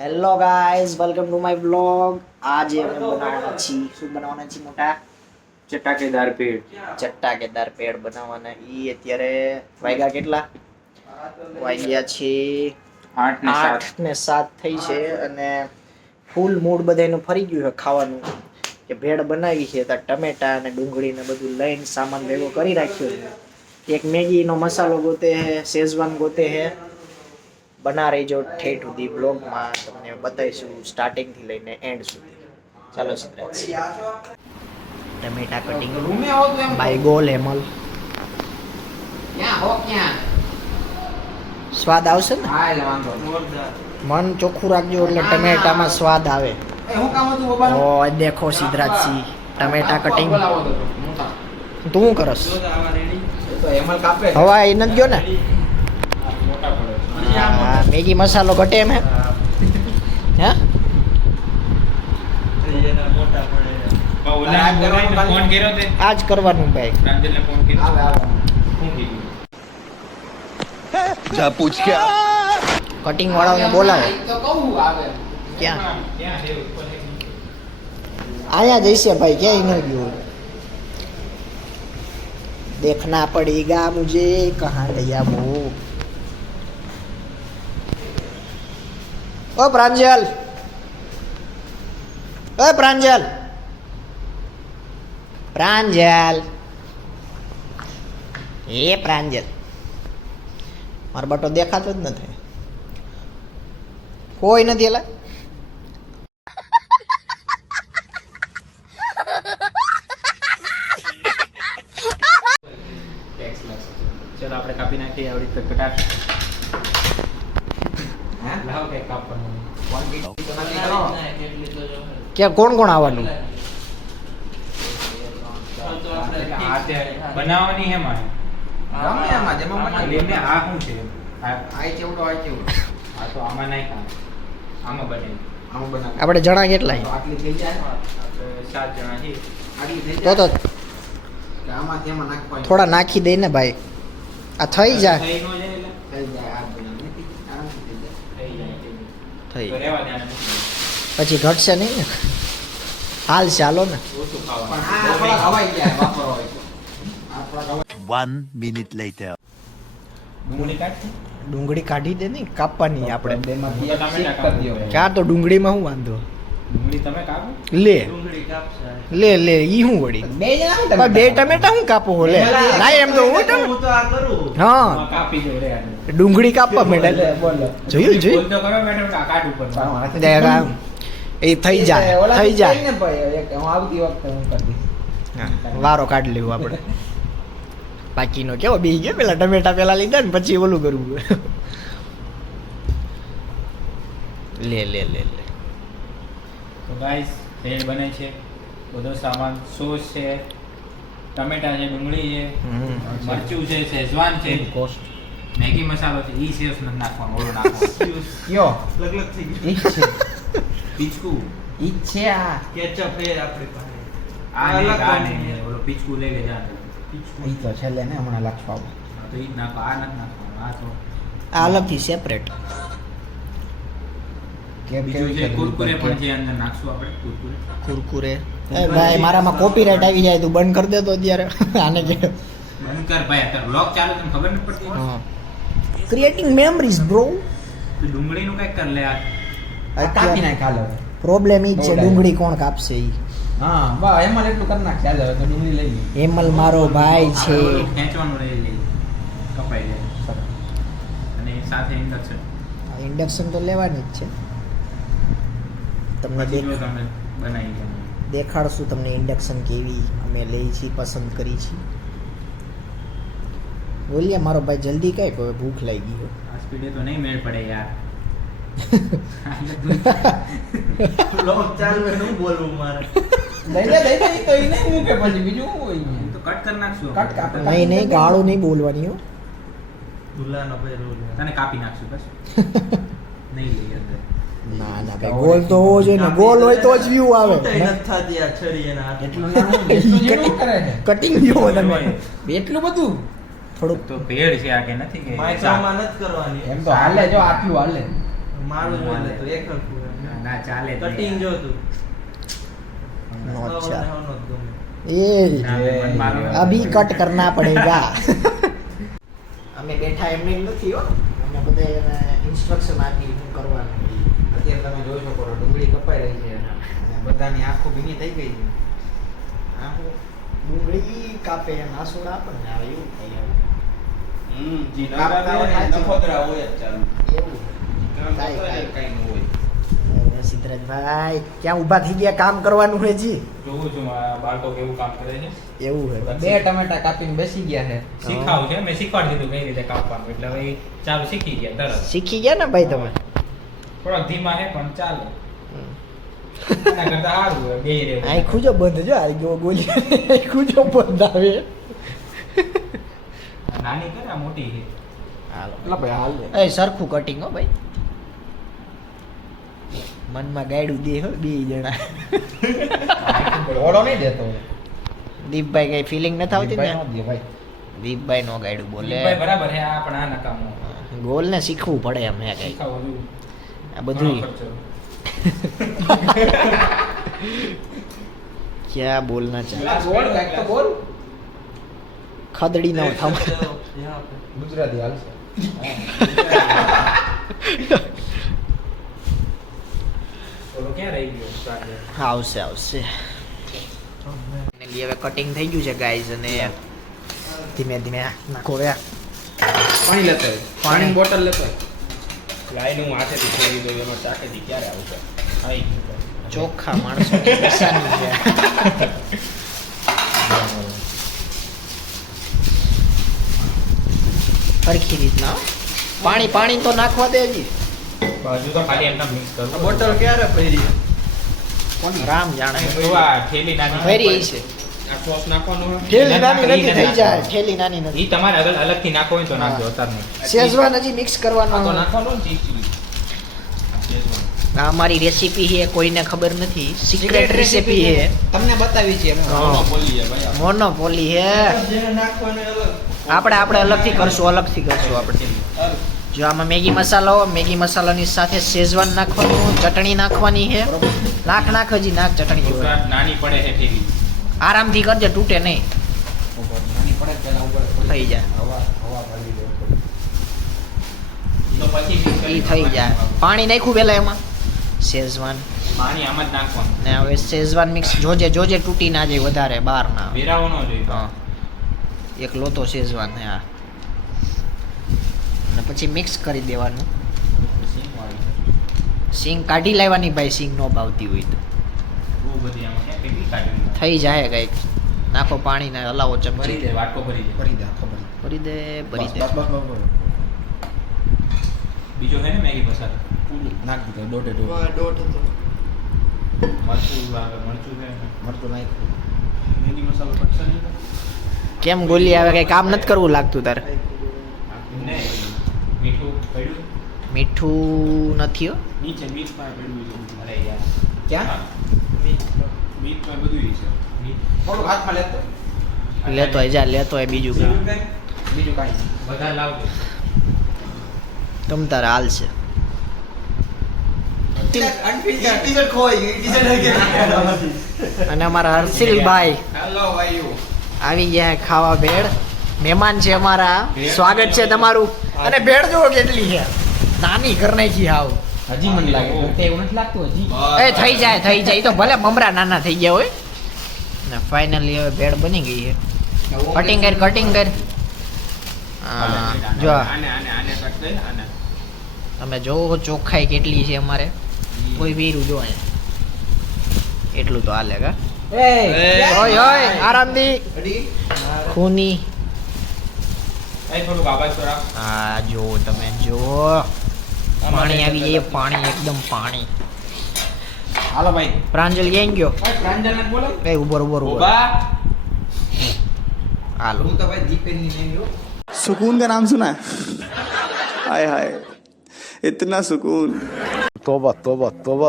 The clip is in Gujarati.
Hello guys, welcome to my blog. આજે અમે બનાવવાના છીએ, શું બનાવવાના છીએ મોટા? ચટાકેદાર પેડ. ચટાકેદાર પેડ બનાવવાના. ઈ અત્યારે વાગ્યા કેટલા? વાગ્યા છે 8 ને 7 થઈ છે અને ફૂલ મૂડ બધાયનું ફરી ગયું છે ખાવાનું. કે ભેળ બનાવી છે તો ટમેટા અને ડુંગળી ને બધું લઈને સામાન ભેગો કરી રાખ્યો છે. એક મેગીનો મસાલો ગોતે છે, શેઝવાન ગોતે છે. બના રહીજો ઠેઠ સુધી બ્લોગમાં, તમને બતાવીશું સ્ટાર્ટિંગ થી લઈને એન્ડ સુધી. ચાલો સિદ્ધાર્થ. ટમેટા કટિંગ બાય ગોલ હેમલ. સ્વાદ આવશે ને? મન ચોખ્ખું રાખજો એટલે ટમેટામાં સ્વાદ આવે. ઓ દેખો સિદ્ધરાજ સિંહ ટમેટા કટિંગ. તું શું કરસ? હવા એ નથી ગયો ને? હા, મેગી મસાલો ઘટે એમ હે? આજ કરવાનું ભાઈ. પૂછ ક્યાં કટિંગ વાળાને બોલાવો. ક્યાં? આયા જઈશે ભાઈ, ક્યાંય ન ગયો. देखना पड़ेगा मुझे कहाँ गया वो. ओ प्रांजल, ओ प्रांजल, प्रांजल, એ પ્રાંજલ મારો બટો દેખાતો જ નથી. કોઈ નથી એલા. ચલો આપણે કાપી નાખીએ આવડી કટકટાટ. લાવ કે કાપવાનું કે કોણ કોણ આવવાનું? બનાવવાની હે મારે. ગમે એમાં જેમાં બનાવી. લેને આ શું છે? આઈ ચેવડો આ તો આમાં નહીં ખાય. આમાં બને. આમાં બનાવી. આપણે જણા કેટલા? આટલી થઈ જાય. આપણે 7 જણા છીએ. આટલી થઈ તો જાય. કે આમાં તેમાં નાખવાનું. થોડા નાખી દે ને ભાઈ, આ થઈ જાય. થઈ નો જાય એટલે થઈ જાય આ બનાવી. આરામથી થઈ જાય. થઈ જાય. થઈ તો રહેવા દે આને. પછી ઘટશે નહીં ને? હાલ ચાલો ને. ઓછું ખાવાનું. પણ આ થોડા હવાઈ ગયા વાપરવા હોય તો. આ થોડા હવાઈ. 1 minute later. ડુંગળી કાઢ. ડુંગળી કાઢી દે ને, કાપવાની આપણે. બેમાંથી એક ટમેટા શેક કરી દ્યો. ક્યાં તો ડુંગળીમાં શું વાંધો? ડુંગળી તમે કાપો. લે લે ઈ શું વળી? બે જણા હું પણ બે ટમેટા હું કાપો લે? ના એમ તો હું હા કાપી દો રે આને. ડુંગળી કાપવા મેડલ જોયું જોયું. બોલ તો કરો મેડમ કાટ ઉપર. દેખ આ, એ થઈ જાય થઈ જાય. ને ભાઈ એક હું આવતી વખતે હું કરી દઈશ. હા, વારો કાઢી લેવું આપણે. બાકીનો કેવો બેહી ગયો, પેલા ટમેટા પેલા લીધા ને પછી ઓલું કરવું. લે લે લે લે. તો ગાઈસ ભેળ બને છે. બધો સામાન સોસ છે, ટમેટા છે, ડુંગળી છે, મરચું છે, શેઝવાન છે, મેગી મસાલો છે. ઈ સેસ નથી નાખવાનો, ઓલો નાખવાનો. કયો લગલગ થઈ ગયું. ઈ છે પીચકું ઈ છે આ કેચઅપ હે આપણી પાસે. આ અલગ નહીં, આ કંપની નહીં. છે. ઓલો પીચકું લઈ લેજે આ. ઈ તો છેલ્લે ને હમણાં લખવા તો ઈ જ નાખો, આ નથી નાખવાનું. આ તો આ અલગથી સેપરેટ. બીજું છે કુરકુરે પણ છે, અંદર નાખશું આપણે કુરકુરે. કુરકુરે. એ ભાઈ મારામાં કોપીરાઈટ આવી જાય, તું બંધ કરી દેતો અત્યારે. આને કે બંધ કર ભાઈ, અત્યારે બ્લોગ ચાલુ તને ખબર નથી પડતી. હા, ક્રિએટિંગ મેમરીઝ બ્રો. તો ડુંગળીનું કઈક કર લે આ. કાપી નાખ હાલો. પ્રોબ્લેમ ઈ જ છે, ડુંગળી કોણ કાપશે ઈ? હા બા એમાં એટલું કરી નાખ ચાલો તો ડુંગળી લઈ લે. હેમલ મારો ભાઈ છે. આપણે ઓલું ખેંચવાનું રહી લે, કપાઈ જાય. અને સાથે ઇન્ડક્શન. ઇન્ડક્શન તો લેવાની જ છે. તમને પછી જો તમે બનાવી દો. દેખાડશું તમને ઇન્ડક્શન કેવી અમે લઈ છીએ, પસંદ કરી છીએ. બોલીએ મારો ભાઈ જલ્દી કઈ, કોઈ ભૂખ લાગી ગઈ. આ સ્પીડે તો નહીં મેળ પડે યાર. બ્લોગ ચાલુ હે, હું બોલવું મારે. દઈ દે તો ઈ નહીં મૂકે પછી બીજું શું હોય હું તો કટ કરી નાખશું. કટ કાપે. નહીં નહીં, ગાળું નહીં બોલવાની હો. દુલ્હાનો ભાઈ રોલ. તને કાપી નાખશું બસ. નહીં લઈ અંદર. ના ના ભાઈ, ગોલ તો હોવો જોઈએ ને. ગોલ હોય તો જ વ્યૂ આવે. ઉતાઈ નથી થાતી આ છરી એના હાથે. એટલું ના હોય, એટલું જેટલું કરે છે કટિંગ જોવો તમે. એટલું બધું થોડુંક તો ભેળ છે આ કે નથી કે માઇક્રોમાં નથી કરવાની. એમ તો હાલે જો આટલું હાલે મારું જો એટલે તો એક હરખું એમ. ના ચાલે જ કટિંગ નહીં. જો તું નો સૌને અચ્છા સૌનો જ ગમે. ના, એ મન મારું. અભી કટ કરના પડેગા. અમે બેઠા એમને એમ નથી હો, અમે બધા એને ઇન્સ્ટ્રક્શન આપી શું કરવાનું. અત્યારે તમે જોઈ શકો છો ડુંગળી કપાઈ રહી છે અને બધાની આંખો ભીની થઈ ગઈ છે. આ હું ડુંગળી કાપે નાસુડા આપણને આવે એવું થાય હવે. જી કાપતા હોય ને નખોતરા હોય જ ચાલુ. એવું કાંઈ. કઈ ન હોય. હવે સિદ્ધરાજભાઈ ક્યાં ઊભા થઈ ગયા, કામ કરવાનું છે જી. જોઉં છું મારા બાળકો કેવું કામ કરે છે. એવું છે 2 ટમેટા કાપીને બેસી ગયા છે. શીખાવું છે, મેં શીખવાડી દીધું કઈ રીતે કાપવાનું, એટલે હવે ઈ ચાલુ શીખી ગયા તરત. શીખી ગયા ને ભાઈ તમે. થોડાક ધીમા છે પણ ચાલે. એના કરતા સારું હોય, બેહી રહેવું. આ ખૂજો બંધ જો આ જો ગોલી ખૂજો બંધ આવે. નાની કરે આ મોટી છે. હાલો એટલે ભાઈ હાલ દે. એ સરખું કટિંગ હો ભાઈ. મનમાં ગાયડું દે હો બે જણા. ઓળો નહીં દેતો હું. દીપભાઈ કઈ ફિલિંગ નથી આવતી ને. દીપભાઈ નો દે ભાઈ. દીપભાઈ નો ગાયડું બોલે. ભાઈ બરાબર છે, આ પણ આ નકામો. ગોલ ને શીખવું પડે એમ હે કઈ. શીખાવું જોઈએ. આ બધું ઘણો ખર્ચો. ક્યાં બોલના ચાલે. બોલ કાંઈક તો બોલ. ખદડી નો થમ. ગુજરાતી હાલશે. ઓલો ક્યાં રહી ગયો સ્વાદ? આવશે આવશે. હવે કટિંગ થઈ ગયું છે ગાઈઝ અને ધીમે ધીમે નાખો હવે. પાણી લેતો હોય. પાણીની બોટલ લેતો હોય. લાઈન હું હાથેથી ફેરવી દઉં, એમાં ચાકેથી ક્યારે આવશે? આવી ગયું. ચોખ્ખા માણસો નિશાની છે. સરખી રીતના હો. પાણી તો નાખવા દે હજી. હજુ તો ખાલી એમના મિક્સ કરું. આ બોટલ ક્યારે પડી? રામ જાણે. તો આ થેલી નાની ફેરી છે. આ સોસ નાખવાનો હોય. ઠેલી નાની નથી થઈ જાય. ઠેલી નાની નથી. ઈ તમારે અલગથી નાખવો હોય તો નાખજો, અત્યારે નહીં. શેઝવાન હજી મિક્સ આ તો કરવાનું. નાખવાનો ને ચીઝ ચીલી. આ અમારી રેસીપી છે, કોઈને ખબર નથી. સિક્રેટ રેસીપી છે. તમને બતાવી છે હા. બોલી છે ભાઈ. મોનોપોલી છે. જેને નાખવાનું એ અલગ. આપણે અલગથી કરશું આપણે. જો આમાં મેગી મસાલો, મેગી મસાલાની સાથે શેઝવાન નાખવાનું, ચટણી નાખવાની છે. નાખ હજી નાખ ચટણી જોડે. નાની પડે છે થેલી. આરામથી કરજે, તૂટે નહીં. નાની પડે પેલા ઉપર થઈ જાય. હવા ભરી દે. તો પછી mix કરી ઈ થઈ જાય. પાણી નાખ્યું પેલા એમાં શેઝવાન પાણી આમ જ નાખવાનું. ને હવે શેઝવાન મિક્સ જોજે તૂટી ના જાય વધારે બહાર ના આવે. વેરાવો ન જોઈએ. હા એક લોતો શેઝવાન હે આ. અને પછી મિક્સ કરી દેવાનું. સિંગ વાળી. સિંગ કાઢી લાવવાની ભાઈ, સિંગ નો ભાવતી હોય તો. બહુ બધી આમાં ક્યાં કેટલી કાઢી. થઈ જાય કઈક. નાખો પાણી ને હલાવો ભરી ચમચી. દે, વાટકો ભરી દે. ભરી દે ખબર. ભરી દે. બીજો છે ને મેગી મસાલો. નાખ દીધો દોઢે દોઢ. દોઢ હતો. મરચું આવે, મરચું છે. મરચું નાખ. મેગી મસાલો પડશે નહીં તો? કેમ ગોલી આવે, કઈ કામ નથી કરવું લાગતું તારે. નહીં. મીઠું પડ્યું? મીઠું નથી હો. નીચે બીચમાં પડ્યું છે. અરે યાર. ક્યાં? બીચમાં બધું છે. થોડુંક હાથમાં લેતો. લેતો હોય બીજું કાંઈ. બીજું કાંઈ નહીં. બધા લાવજો. તમ તારે હાલશે. ટી-શર્ટ ખોવાઈ ગઈ. ટી-શર્ટ કે અને અમારા હર્ષિલભાઈ હેલો વાયુ. આવી ગયા ખાવા ભેળ. મહેમાન છે અમારા, સ્વાગત છે તમારું. અને ભેળ જુઓ કેટલી છે, નાની કર નાખી હાવ. હજી મને લાગે કે એવું નથી લાગતું હજી. એ થઈ જાય ઈ તો ભલે મમરા નાના થઈ ગયા હોય ને. ફાઇનલી હવે ભેળ બની ગઈ છે. કટિંગ કર. હા જો આને કટ કરી આને. તમે જોવો ચોખ્ખાઈ કેટલી છે અમારે. કોઈ વીરું જો અહીંયા. એટલું તો હાલે કા. ઓય આરામથી ખૂની. એ થોડુંક આવાજ તો રાખ. હા જો તમે જો પાણી આવી જાય, પાણી એકદમ પાણી. હાલો ભાઈ. પ્રાંજલ ક્યાં ગયો? પ્રાંજલને બોલો. એ ઉભર ઓબા. હાલો. હું તો ભાઈ દીકરીની નહીં ગયો. सुकून का नाम सुना है हाय हाय इतना सुकून तौबा तौबा तौबा